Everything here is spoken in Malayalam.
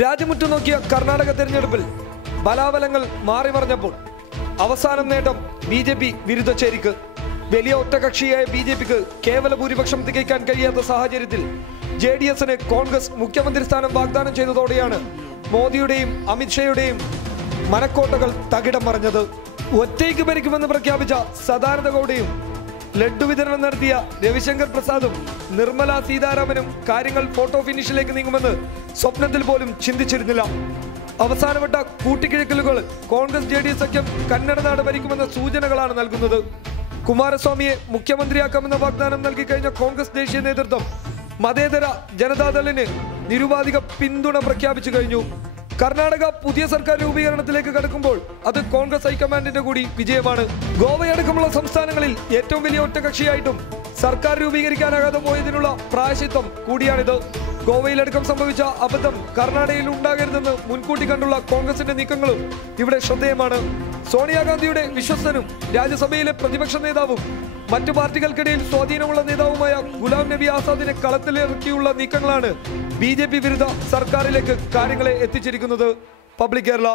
രാജ്യമുറ്റു നോക്കിയ കർണാടക തെരഞ്ഞെടുപ്പിൽ ബലാബലങ്ങൾ മാറി മറിഞ്ഞപ്പോൾ അവസാനം നേട്ടം BJP വിരുദ്ധ ചേരിക്ക്. വലിയ ഒറ്റകക്ഷിയായ BJPക്ക് കേവല ഭൂരിപക്ഷം തികയ്ക്കാൻ കഴിയാത്ത സാഹചര്യത്തിൽ JDSന് കോൺഗ്രസ് മുഖ്യമന്ത്രി സ്ഥാനം വാഗ്ദാനം ചെയ്തതോടെയാണ് മോദിയുടെയും അമിത്ഷായുടെയും മനക്കോട്ടകൾ തകിടം മറിഞ്ഞത്. ഒറ്റയ്ക്ക് ഭരിക്കുമെന്ന് പ്രഖ്യാപിച്ച സദാനന്ദ ഗൗഡയും ലഡ്ഡു വിതരണം നടത്തിയ രവിശങ്കർ പ്രസാദും നിർമ്മല സീതാരാമനും കാര്യങ്ങൾ ഫോട്ടോ ഫിനിഷിലേക്ക് നീങ്ങുമെന്ന് സ്വപ്നത്തിൽ പോലും ചിന്തിച്ചിരുന്നില്ല. അവസാനവട്ട കൂട്ടിക്കിഴക്കലുകൾ കോൺഗ്രസ് JDS സഖ്യം കന്നഡ നാട് ഭരിക്കുമെന്ന സൂചനകളാണ് നൽകുന്നത്. കുമാരസ്വാമിയെ മുഖ്യമന്ത്രിയാക്കാമെന്ന വാഗ്ദാനം നൽകി കഴിഞ്ഞ കോൺഗ്രസ് ദേശീയ നേതൃത്വം മതേതര ജനതാദളിന് നിരുപാധിക പിന്തുണ പ്രഖ്യാപിച്ചു കഴിഞ്ഞു. കർണാടക പുതിയ സർക്കാർ രൂപീകരണത്തിലേക്ക് കടക്കുമ്പോൾ അത് കോൺഗ്രസ് ഹൈക്കമാൻഡിന്റെ കൂടി വിജയമാണ്. ഗോവയടക്കമുള്ള സംസ്ഥാനങ്ങളിൽ ഏറ്റവും വലിയ ഒറ്റകക്ഷിയായിട്ടും സർക്കാർ രൂപീകരിക്കാനാകാതെ പോയതിനുള്ള പ്രായശ്ചിത്തം കൂടിയാണിത്. ഗോവയിലടക്കം സംഭവിച്ച അബദ്ധം കർണാടകയിൽ ഉണ്ടാകരുതെന്ന് മുൻകൂട്ടി കണ്ടുള്ള കോൺഗ്രസിന്റെ നീക്കങ്ങളും ഇവിടെ ശ്രദ്ധേയമാണ്. സോണിയാഗാന്ധിയുടെ വിശ്വസ്തനും രാജ്യസഭയിലെ പ്രതിപക്ഷ നേതാവും മറ്റു പാർട്ടികൾക്കിടയിൽ സ്വാധീനമുള്ള നേതാവുമായ ഗുലാം നബി ആസാദിനെ കളത്തിലിറക്കിയുള്ള നീക്കങ്ങളാണ് BJP വിരുദ്ധ സർക്കാരിലേക്ക് കാര്യങ്ങളെ എത്തിച്ചിരിക്കുന്നത്. പബ്ലിക് കേരള.